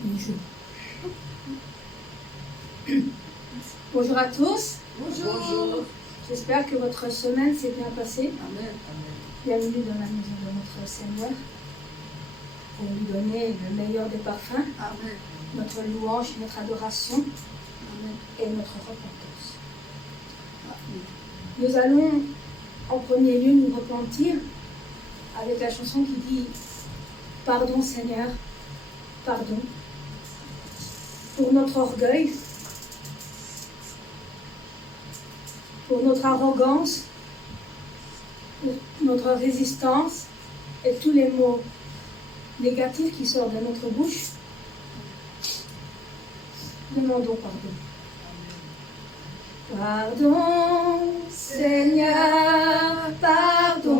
Bonjour. Bonjour à tous. Bonjour. J'espère que votre semaine s'est bien passée. Amen. Bienvenue dans la maison de notre Seigneur pour lui donner le meilleur des parfums, Amen. notre louange, notre adoration Amen. et notre repentance. Nous allons en premier lieu nous repentir avec la chanson qui dit « Pardon Seigneur, pardon pour notre orgueil, pour notre arrogance, pour notre résistance et tous les mots négatifs qui sortent de notre bouche. Demandons pardon. Pardon, Seigneur, pardon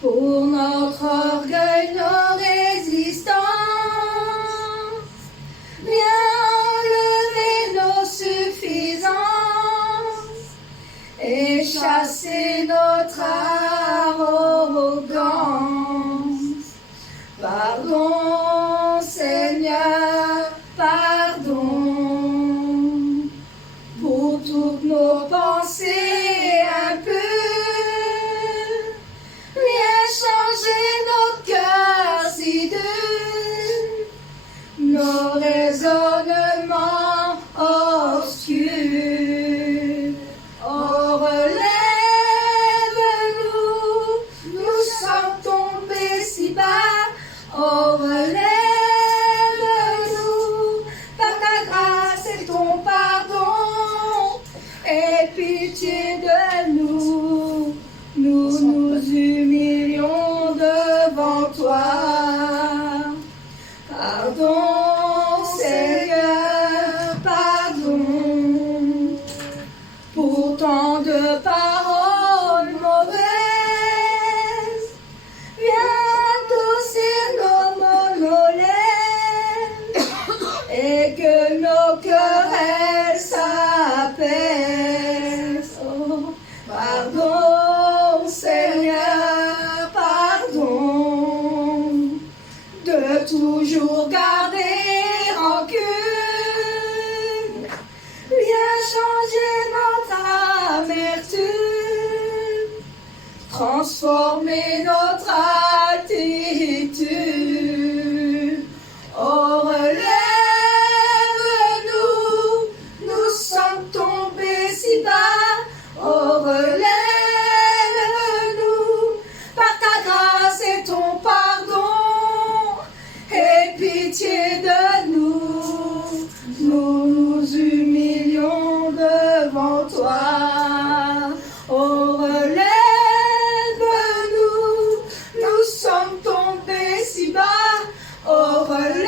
pour notre orgueil, nos résistances. Viens enlever nos suffisances et chasser notre arrogance. Pardon, Seigneur, pardon pour toutes nos pensées impures. Viens changer nos cœurs si durs, nos raisonnements obscurs. Oh, relève-nous, nous sommes tombés si bas. Oh, relève-nous, par ta grâce et ton pardon, et pitié de nous. Nous nous humilions devant toi. Pardon, Seigneur, pardon pour tant de paroles mauvaises. Viens adoucir nos mots, nos lèvres, et que nos querelles s'apaisent. Oh, pardon, Seigneur, pardon de toujours garder rancune. Viens changer notre amertume, transformer notre attitude. Oh, relève-nous, nous sommes tombés si bas. Oh, relève-nous, par ta grâce et ton pardon, et pitié de nous. Nous nous humilions devant toi. Oh, relève-nous, nous sommes tombés si bas. Oh, relève-nous,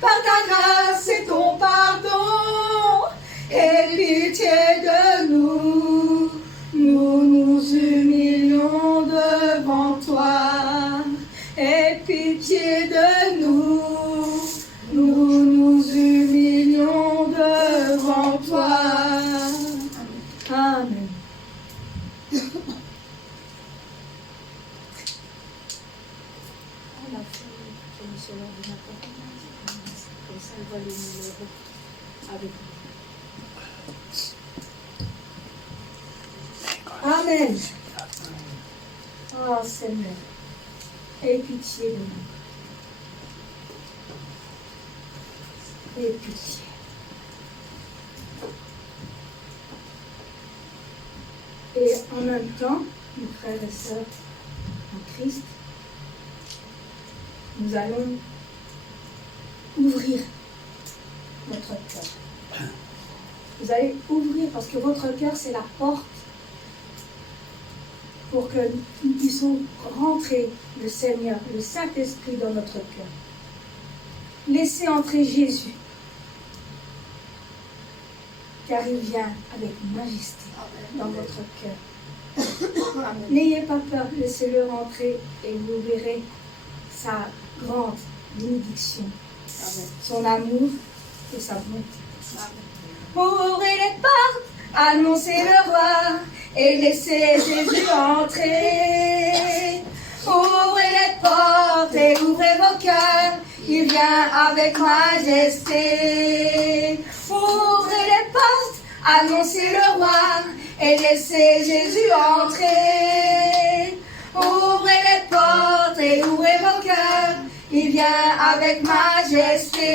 par ta grâce et ton pardon, et pitié de nous. Nous nous humilions devant toi, et pitié de nous. Nous nous humilions devant toi. Amen. Amen. Oh Seigneur, aie pitié de nous. Aie pitié. Et en même temps, mes frères et sœurs en Christ, nous allons ouvrir notre cœur. Vous allez ouvrir parce que votre cœur, c'est la porte pour que nous puissions rentrer le Seigneur, le Saint-Esprit dans notre cœur. Laissez entrer Jésus, car il vient avec majesté dans votre cœur. N'ayez pas peur, laissez-le rentrer et vous verrez sa grande bénédiction, son amour et sa bonté. Ouvrez les portes annoncez le roi et laissez Jésus entrer. Ouvrez les portes et ouvrez vos cœurs, il vient avec majesté. Ouvrez les portes, annoncez le roi et laissez Jésus entrer. Ouvrez les portes et ouvrez vos cœurs, il vient avec majesté.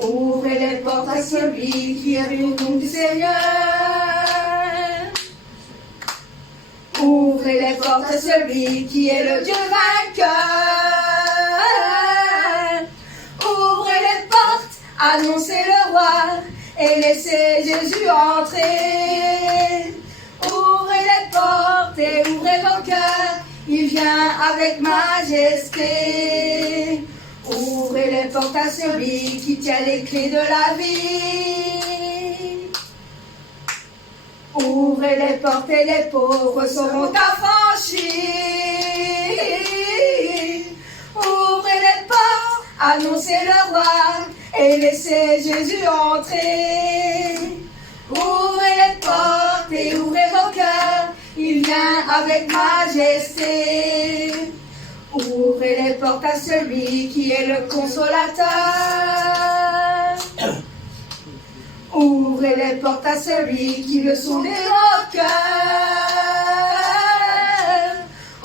Ouvrez les portes à celui qui est le nom du Seigneur. Ouvrez les portes à celui qui est le Dieu vainqueur. Ouvrez les portes, annoncez le roi et laissez Jésus entrer. Ouvrez les portes et ouvrez vos cœurs, il vient avec majesté. Ouvrez les portes à celui qui tient les clés de la vie. Ouvrez les portes et les pauvres seront affranchis. Ouvrez les portes, annoncez le roi et laissez Jésus entrer. Ouvrez les portes et ouvrez vos cœurs, il vient avec majesté. Ouvrez les portes à celui qui est le consolateur. Ouvrez les portes à celui qui le sonde vos cœurs.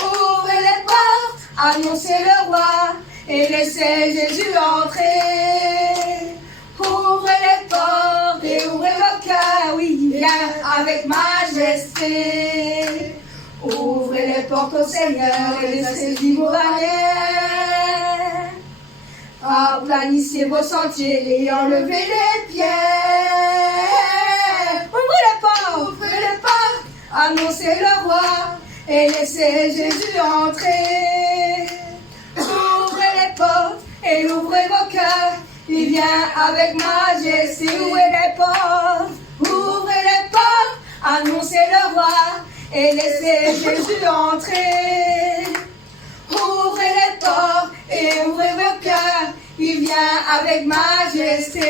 Ouvrez les portes, annoncez le roi et laissez Jésus entrer. Ouvrez les portes et ouvrez vos cœurs, oui, il vient avec majesté. Ouvrez les portes au Seigneur et laissez vos barrières. Aplanissez vos sentiers et enlevez les pierres. Ouvrez les portes, annoncez le roi et laissez Jésus entrer. Ouvrez les portes et ouvrez vos cœurs, il vient avec majesté. Ouvrez les portes, annoncez le roi et laissez Jésus entrer. Ouvrez les portes et ouvrez vos cœurs, il vient avec majesté.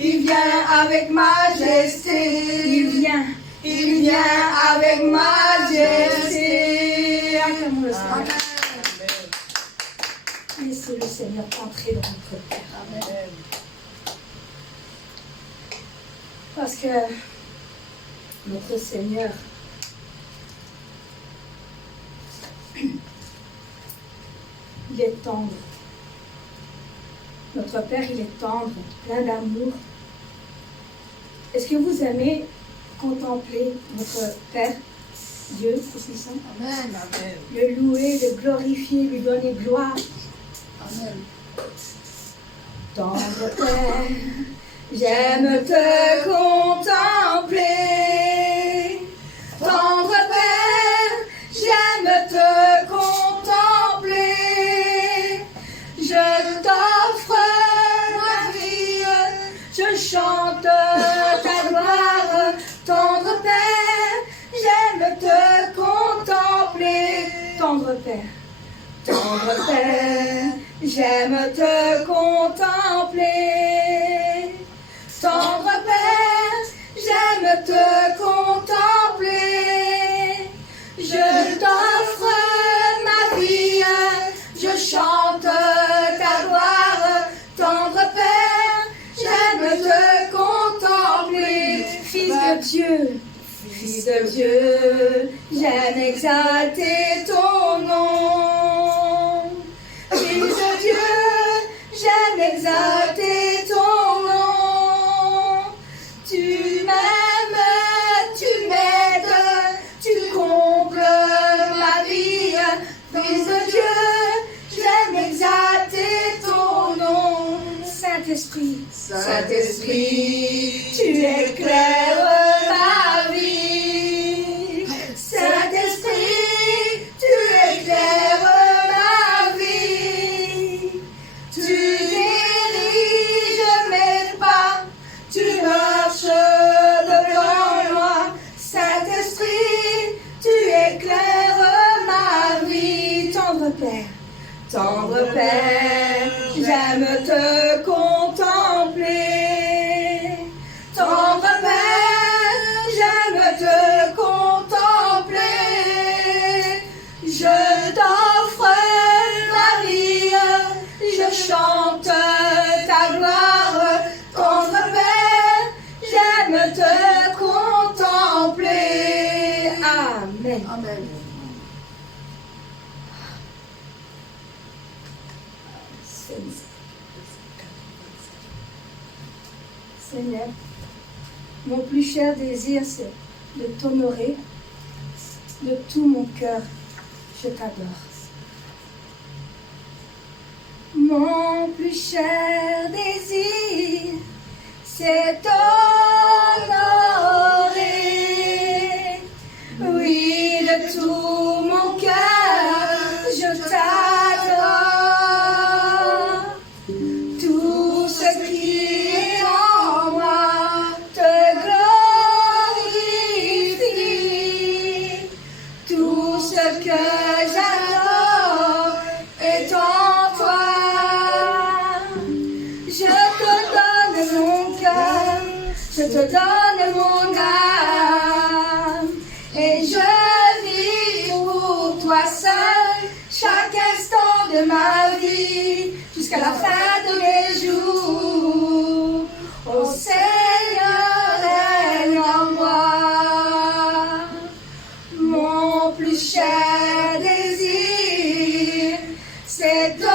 Il vient avec majesté. Il vient avec majesté. Acclamons le Seigneur. Laissez le Seigneur entrer dans notre cœur. Amen. Parce que notre Seigneur, il est tendre. Notre Père, il est tendre, plein d'amour. Est-ce que vous aimez contempler notre Père, Dieu Tout-Puissant? Amen, amen. Le louer, le glorifier, lui donner gloire. Amen. Tendre Père, j'aime te contempler. Tendre Père, j'aime te contempler. Je t'offre ma vie, je chante ta gloire. Tendre Père, j'aime te contempler. Tendre Père, j'aime te contempler. Tendre Père, j'aime te contempler. Je t'offre ma vie, je chante ta gloire. Tendre Père, j'aime te contempler. Fils de Dieu, j'aime exalter ton nom. Fils de Dieu, j'aime exalter ton nom. Tu m'aimes, tu m'aides, tu combles ma vie. Fils de Dieu, j'aime exalter ton nom. Saint-Esprit, tu éclaires ma vie. Saint-Esprit, tu éclaires ma vie. Tu diriges mes pas, tu marches devant moi. Saint-Esprit, tu éclaires ma vie. Tendre Père, j'aime te contempler. Tendre Seigneur, mon plus cher désir, c'est de t'honorer de tout mon cœur. Je t'adore. Mon plus cher désir, c'est t'honorer. Oui, de tout mon cœur, je t'adore. Tout ce qui est en moi te glorifie. Tout ce que j'adore est en toi. Je te donne mon cœur, je te donne mon âme, et je vis pour toi seul chaque instant de ma vie, jusqu'à la fin de mes jours. Ô Seigneur, règne en moi. Mon plus cher désir, c'est t'honorer.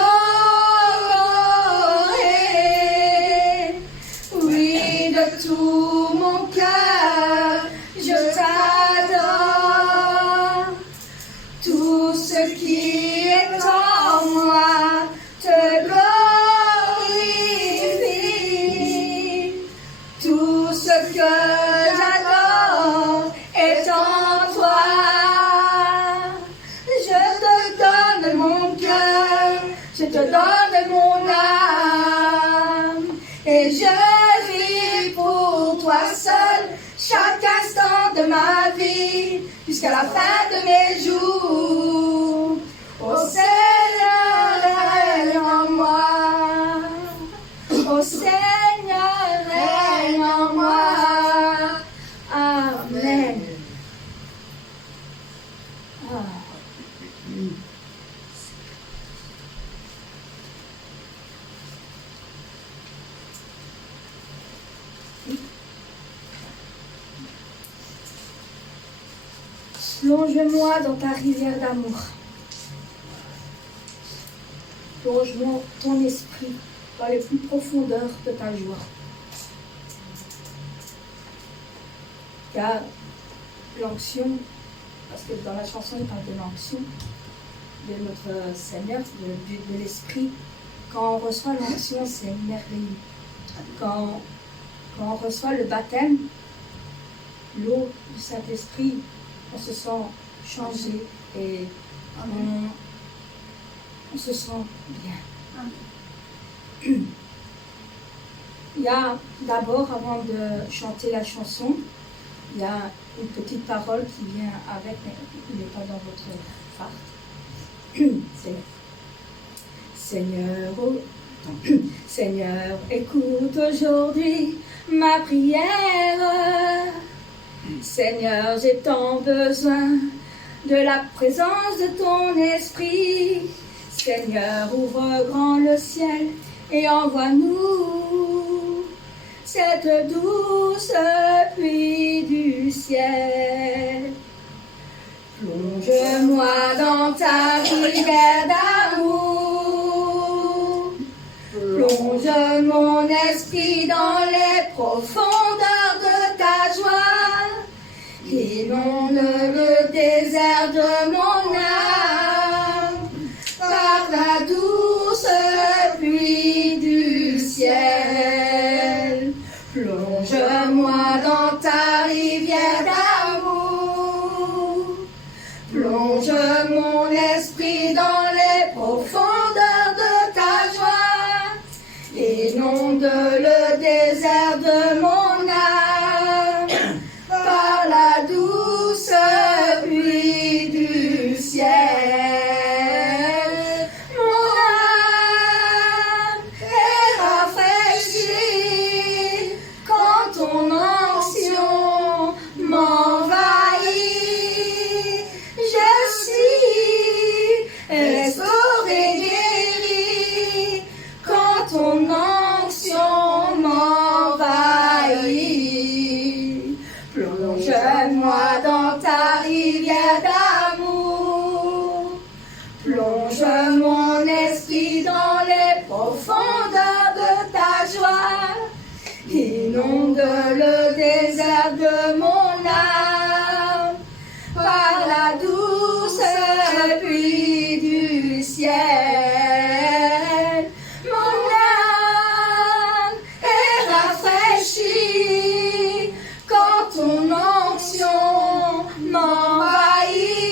Oui, de tout mon cœur, je t'adore. Tout ce qui est en moi te glorifie. Tout ce que j'adore est en toi. Je te donne mon cœur, je te donne mon âme, et je vis pour toi seul chaque instant de ma vie, jusqu'à la fin de mes jours. Ô Seigneur, règne en moi. Ô Seigneur, règne en moi. Amen. Ah. Plonge-moi dans ta rivière d'amour. Plonge-moi ton esprit dans les plus profondeurs de ta joie. Car l'onction, parce que dans la chanson il parle de l'onction de notre Seigneur, de l'Esprit, quand on reçoit l'onction, c'est merveilleux. Quand on reçoit le baptême, l'eau du Saint-Esprit, on se sent changé et on se sent bien. Il y a d'abord, avant de chanter la chanson, il y a une petite parole qui vient avec, mais il n'est pas dans votre part. C'est Seigneur, Seigneur, écoute aujourd'hui ma prière. Seigneur, j'ai tant besoin de la présence de ton esprit. Seigneur, ouvre grand le ciel et envoie-nous cette douce pluie du ciel. Plonge-moi dans ta rivière d'amour. Plonge mon esprit dans les profondeurs de ta joie. Inonde le désert de mon âme par la douce pluie du ciel. Plonge-moi dans ta rivière d'amour. Plonge mon esprit dans les sonde le désert de mon âme par la douce pluie du ciel. Mon âme est rafraîchie quand ton onction m'envahit.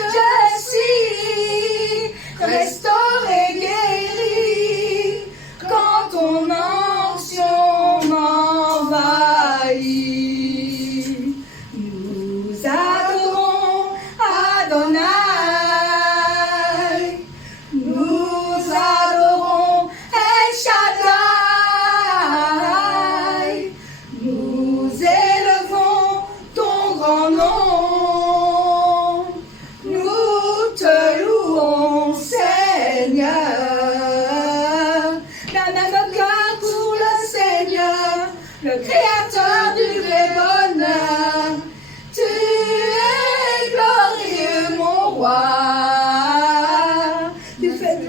Je suis restaurée, guérie quand ton onction m'envahit. Nous adorons Adonai, nous adorons El Shaddai, nous élevons ton grand nom, nous te louons Seigneur. La même cœur pour le Seigneur, le Créateur du vrai bonheur. Tu es glorieux, mon roi. Tu fais de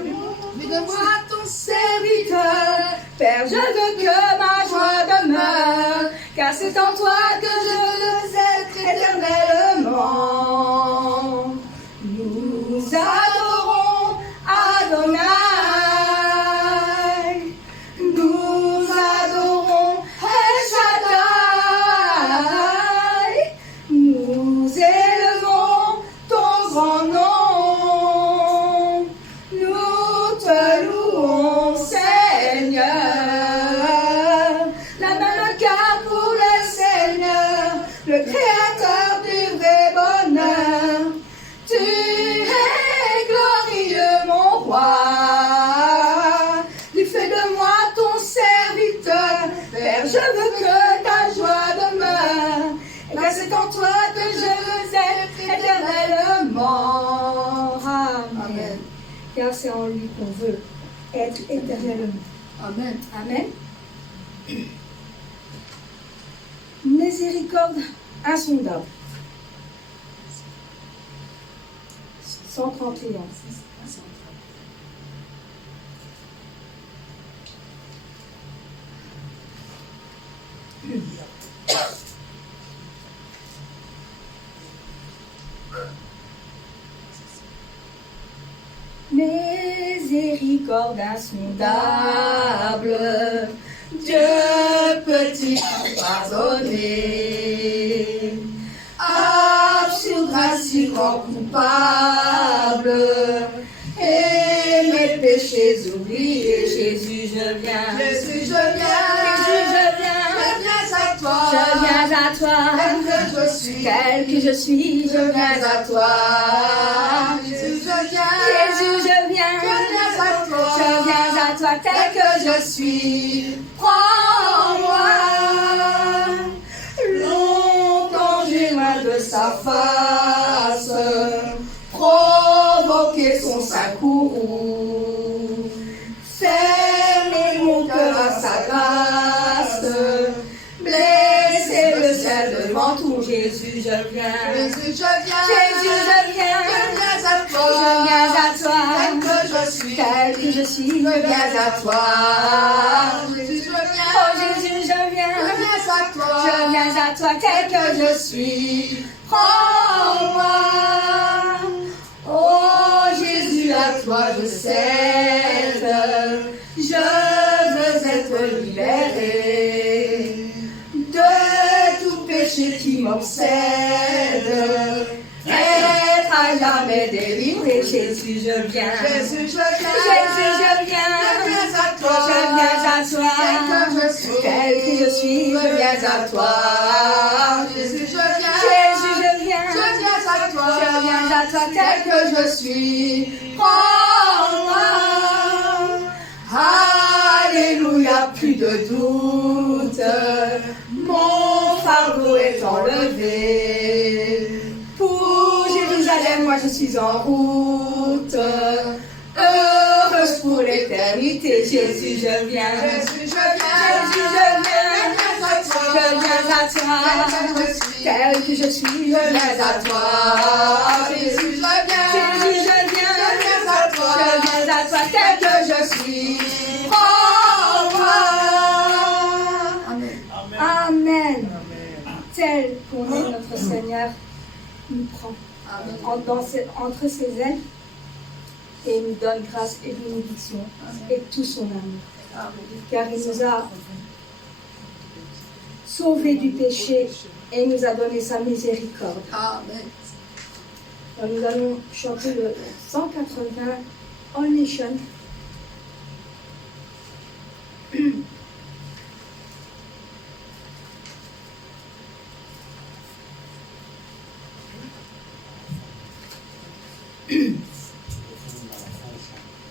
moi ton serviteur. Père, je veux que ma joie demeure, car c'est en toi que je veux être éternellement. Nous adorons Adonai, nous adorons El Shaddai, nous élevons ton grand nom, nous te louons Seigneur. La même cœur pour le Seigneur, le Créateur du vrai bonheur. Tu es glorieux, mon roi. Tu fais de moi ton serviteur. Père, je veux que ta joie demeure. Et car c'est en toi que je veux être éternellement. Amen. Car c'est en lui qu'on veut être éternellement. Amen. Amen. Miséricorde insondable. 131. Miséricorde insondable, Dieu peut-il pardonner? Absurde grâce si grand coupable, et mes péchés oubliés. Jésus, je viens. Jésus, je viens. Jésus, je viens. Je viens à toi. Je viens à toi. Tel que je suis. Tel que je suis, je viens à toi. Jésus, je viens. Jésus, je viens. Je viens à toi. Je viens à toi tel que je suis. Prends-moi. Longtemps j'ai loin de sa face, provoquer son saint courroux. Fermer mon cœur à sa grâce, blesser le ciel devant tout. Jésus, je viens. Jésus, je viens. Jésus, je viens. Je viens à toi. Je viens à toi. Tel que je suis. Tel que je suis, Je viens à toi. Jésus, je viens. Oh Jésus, je viens. Je viens à toi. Je viens à toi tel que je suis. Prends-moi. Oh Jésus, à toi je cède. Je veux être libéré de tout péché qui m'obsède. Être à jamais délivré. Jésus, je viens. Jésus, je viens. Jésus, je viens. Je viens à toi. Je viens à toi. Tel que je suis. Je viens à toi. Jésus, je viens. Jésus, je viens. Je viens à toi. Je viens à toi tel que je suis. Prends-moi. Alléluia, plus de doute. Mon fardeau est enlevé. Pour Jérusalem, moi je suis en route. Heureuse pour l'éternité. Jésus, je viens. Jésus, je viens. Jésus, je viens. Je viens à toi. Tel que je suis, je viens à toi. Jésus, je viens. Jésus, je viens. Je viens à toi. Je viens à toi tel que je suis. Prends-moi. Seigneur nous prend Amen. entre ses ailes et nous donne grâce et bénédiction et tout son amour. Amen. Car il nous a sauvés du péché et nous a donné sa miséricorde. Amen. Alors, nous allons chanter le 180 All Nation.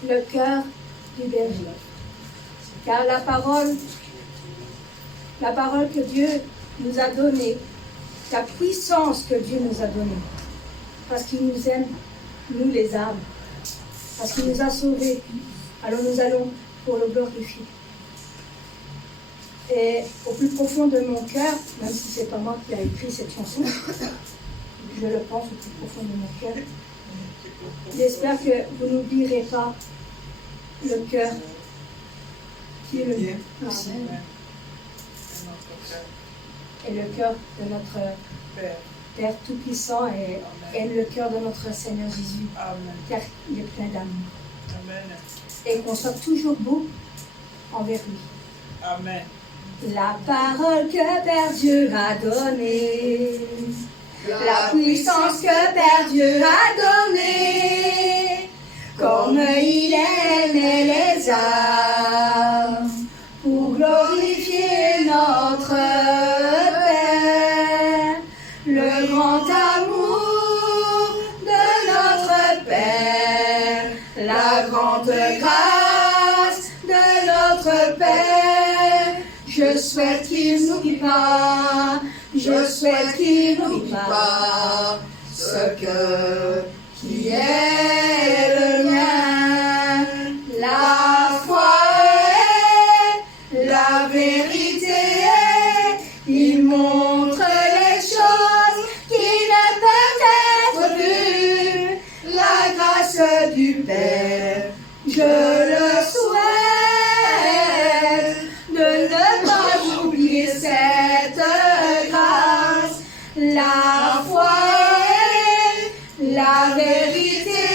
Le cœur du berger. Car la parole que Dieu nous a donnée, la puissance que Dieu nous a donnée, parce qu'il nous aime, nous les âmes, parce qu'il nous a sauvés, alors nous allons pour le glorifier. Et au plus profond de mon cœur, même si c'est pas moi qui a écrit cette chanson, je le pense au plus profond de mon cœur, j'espère que vous n'oublierez pas le cœur qui est le mien aussi. Et le cœur de notre Père Tout-Puissant et le cœur de notre Seigneur Jésus, car il est plein d'amour. Et qu'on soit toujours beau envers lui. Amen. La parole que Père Dieu a donnée, la puissance que Père Dieu a donnée, comme il aimait les âmes, pour glorifier notre Père, le grand amour de notre Père, la grande grâce de notre Père. Je souhaite qu'il n'oublie pas, je souhaite qu'il n'oublie pas ce cœur qui est le mien. La foi est la vérité, il montre les choses qui ne peuvent être vues. La grâce du Père, je le souhaite, de ne pas oublier cette grâce. La foi est la vérité,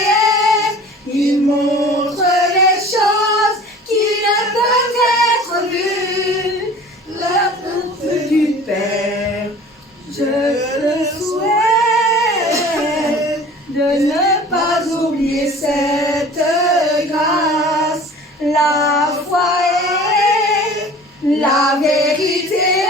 il montre les choses qui ne peuvent être vues. Le peuple du Père, je le souhaite, de ne pas oublier cette grâce. La foi est la vérité,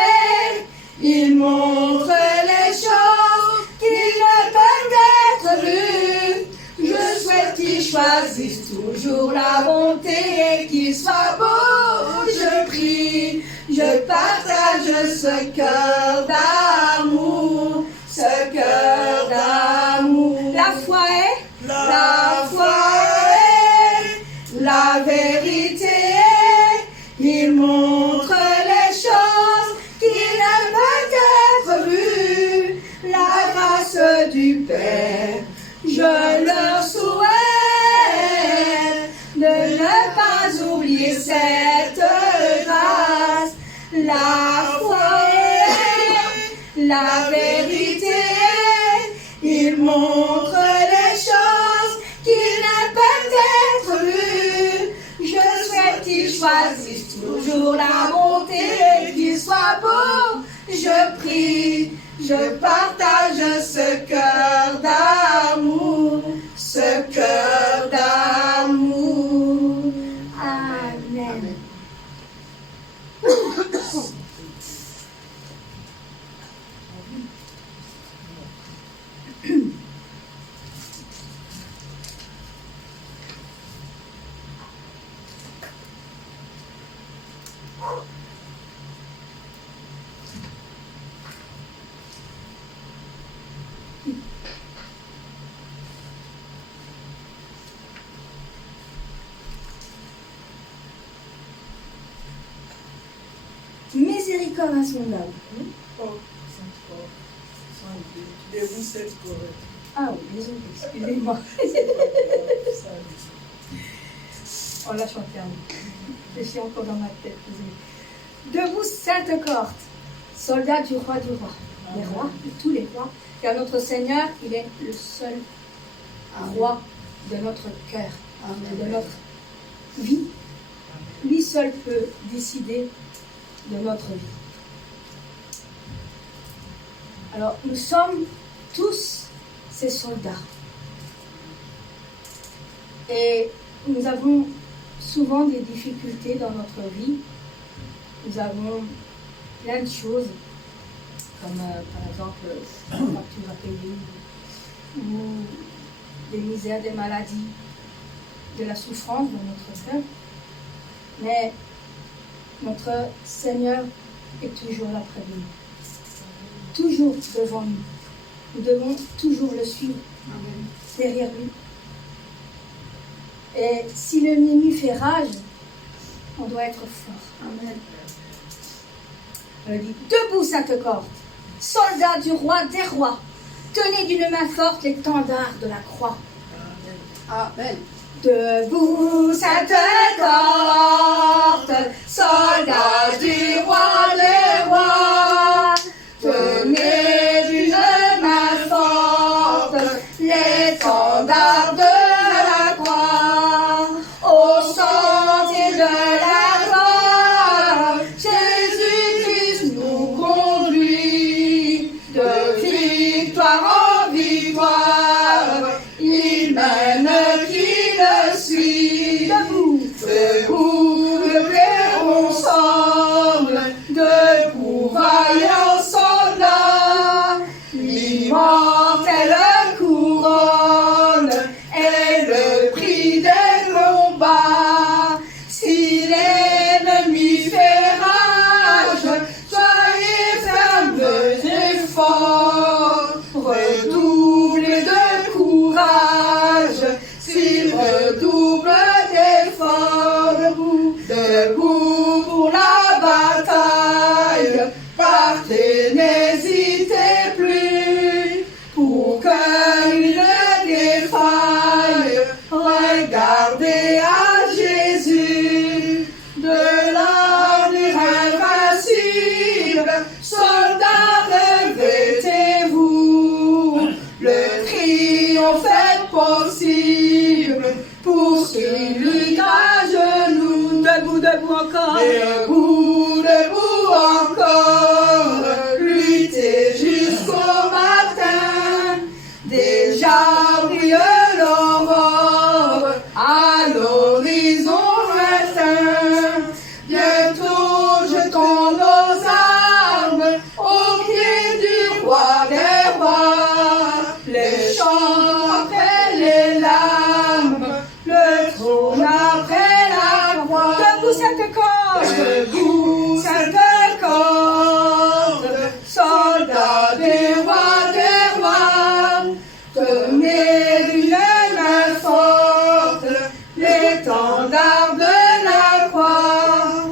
il montre les choses qui ne peuvent être vues. Je souhaite qu'il choisisse toujours la bonté et qu'il soit beau. Je prie, je partage ce cœur d'amour, ce cœur d'amour. La foi est la vérité, il montre les choses qui ne peuvent être vues. La grâce du Père, je leur souhaite, de ne pas oublier cette grâce. La foi est la vérité, il montre les choses qui ne peuvent être vues. Je souhaite qu'il choisisse toujours la bonté et qu'il soit beau. Je prie, je partage ce cœur d'amour, ce cœur d'amour. Amen. Miséricorde insondable. Debout, c'est correct. Ah oui, désolé, excusez-moi. On l'a chanté un peu. Je suis encore dans ma tête. Désolé. Debout, sainte cohorte, soldats du roi, les rois, tous les rois, car notre Seigneur, il est le seul roi de notre cœur, de notre vie. Lui seul peut décider de notre vie. Alors, nous sommes tous ces soldats. Et nous avons souvent des difficultés dans notre vie. Nous avons plein de choses, comme par exemple une facture à payer, ou des misères, des maladies, de la souffrance dans notre cœur. Mais notre Seigneur est toujours là près de nous, toujours devant nous. Nous devons toujours le suivre, derrière lui. Et si l'ennemi fait rage, on doit être fort. Amen. On dit, debout, sainte corde, soldats du roi des rois, tenez d'une main forte l'étendard de la croix. Amen. Debout, sainte corde, soldats du roi des rois, tenez d'une main forte l'étendard de la croix. Au sentier de la gloire, Jésus-Christ nous conduit de victoire en victoire. Il mène qui le suit. Debout, debout, le clairon ensemble, debout, vaillant soldat, l'immortelle couronne est le prix des combats. Si l'ennemi fait rage, soyez fermes et forts, redoublez de courage, s'il redouble d'efforts. Debout, debout pour la bataille, partez, n'hésitez plus, pour que nul ne défaille, regardez à Jésus, de l'armure invincible, soldats revêtez-vous, le triomphe est possible, pour celui à genoux. Debout, debout encore, debout, debout encore, luttez jusqu'au matin, déjà brille l'aurore à l'horizon lointain. Bientôt jetons nos armes au pied du roi des rois, les chants après les larmes, le trône après la croix. Debout, cette corde, debout, cette corde, soldats des rois, tenez d'une main forte l'étendard de la croix.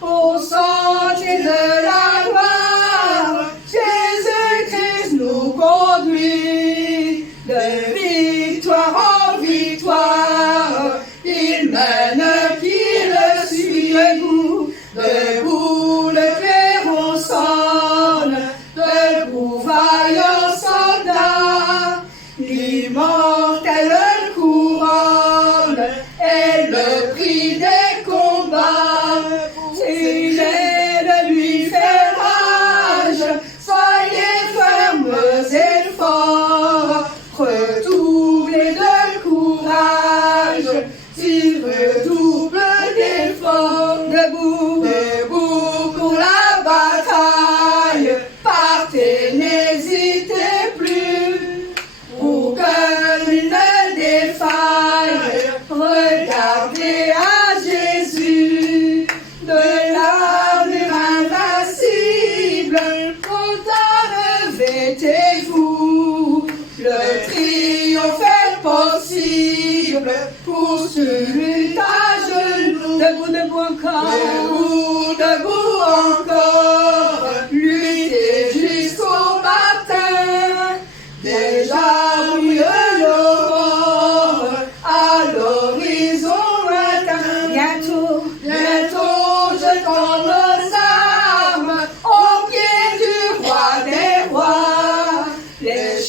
Au sentier de la gloire, Jésus-Christ nous conduit de victoire en victoire. Il mène qui le suit. Debout, debout, le clairon sonne, debout, vaillant soldat, l'immortelle couronne est le prix des combats. Si l'ennemi fait rage, soyez fermes et forts, redoublez de courage, s'il redouble d'efforts. Debout, debout pour la bataille, partez, n'hésitez plus, pour que nul ne défaille, regardez à Jésus, de l'armure invincible, soldats revêtez-vous, le triomphe est possible, pour celui à genoux. Debout, debout encore, debout, debout encore, luttez jusqu'au matin, déjà brille l'aurore à l'horizon lointain. Bientôt, bientôt, jetons nos armes au pied du roi des rois, les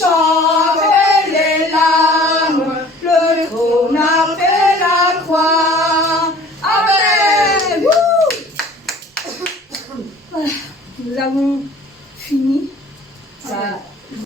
Amen.